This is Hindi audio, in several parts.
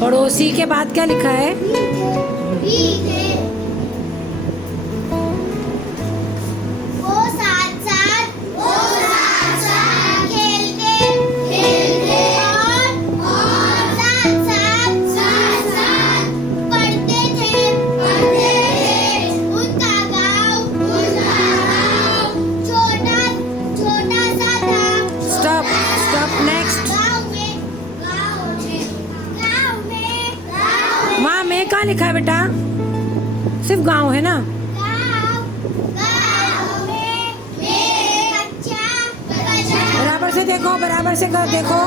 पड़ोसी के बाद क्या लिखा है? Stop stop next. वहाँ में कहाँ लिखा है बेटा? सिर्फ गांव है ना? बराबर से देखो, बराबर से कर देखो।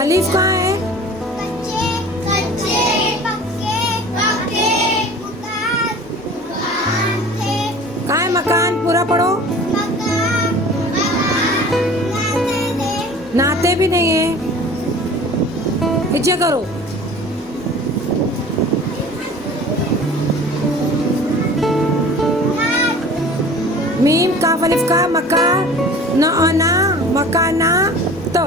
अलीफ कहाँ है? कहाँ है मकान? पूरा पढ़ो। नाते भी नहीं है। पीछे करो। मीम काफ अलिफ का मका न ना मकाना तो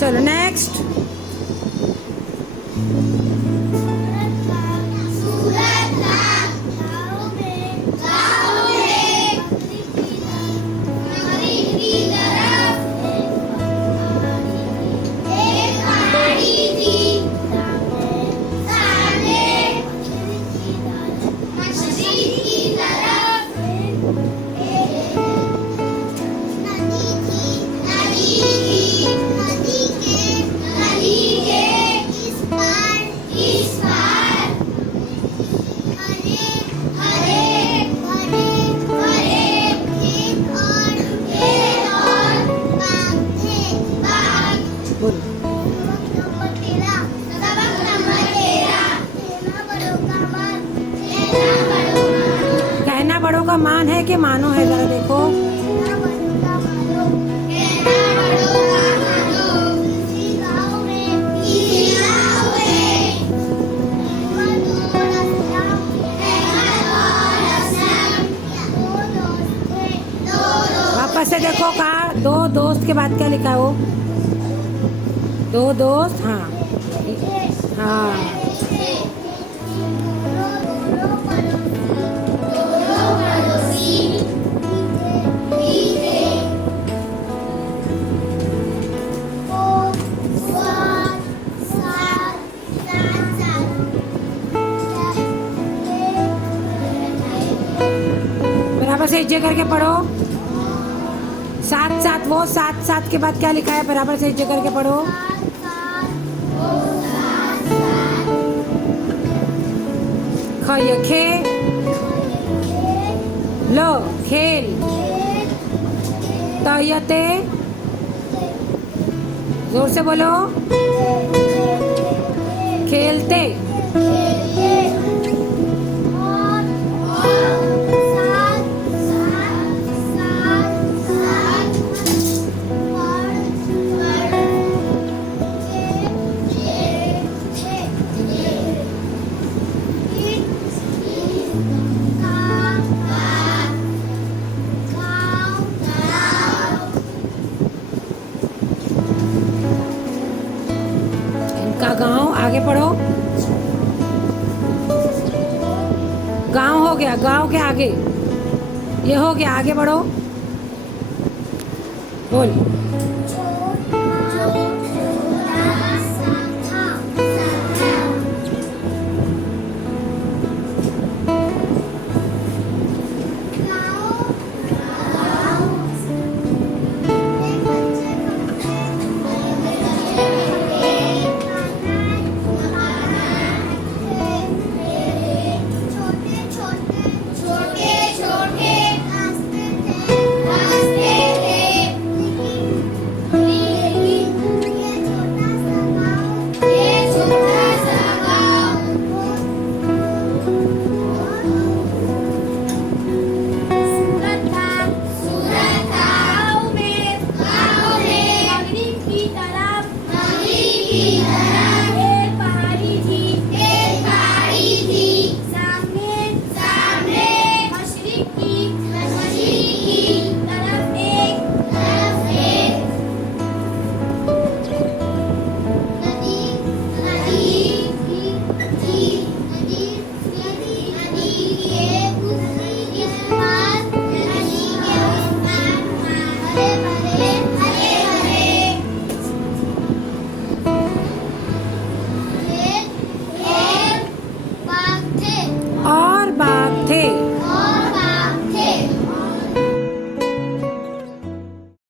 चलो नेक्स्ट। कहना बड़ों का मान है कि मानो है? जरा देखो। वापस से देखो। कहा दो दोस्त के बाद क्या लिखा है? वो दो दोस्त। हाँ हाँ। बराबर से इज्जे करके पढ़ो। साथ साथ, वो साथ साथ के बाद क्या लिखा है? बराबर से इज्जे करके पढ़ो। ख य खे लो खेल त य ते। जोर से बोलो। खेलते। इनका गांव। आगे पढ़ो। गांव हो गया। गांव के आगे ये हो गया। आगे बढ़ो। बोल। ये